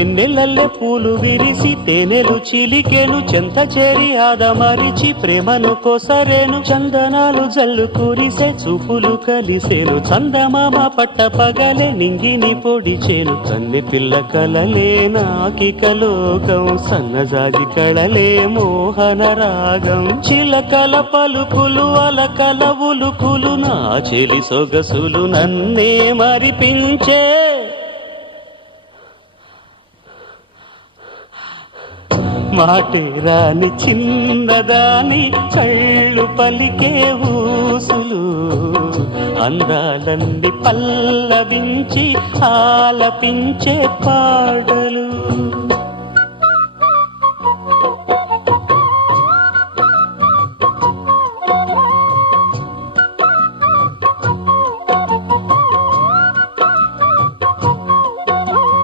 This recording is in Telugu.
వెన్నెలల్లె పూలు విరిసి తేనెలు చిలికెను చెంత చేరి ఆదమరిచి ప్రేమను కోసరేను చందనాలు జల్లు కురిసే చూపులు కలిసేను చందమామ పట్ట పగలే నింగిని పొడిచేను కన్నె పిల్ల కలలే నాకిక లోకం సన్నజాజి కళలే మోహన రాగం చిలకల పలుకులు అలకల ఉలుకులు నా చెలి సొగసులు నన్నే మరిపించే మాటే రాని చిన్నదాని కళ్ళు పలికే ఊసులు అందాలన్నీ పల్లవించి ఆలపించే పాటలు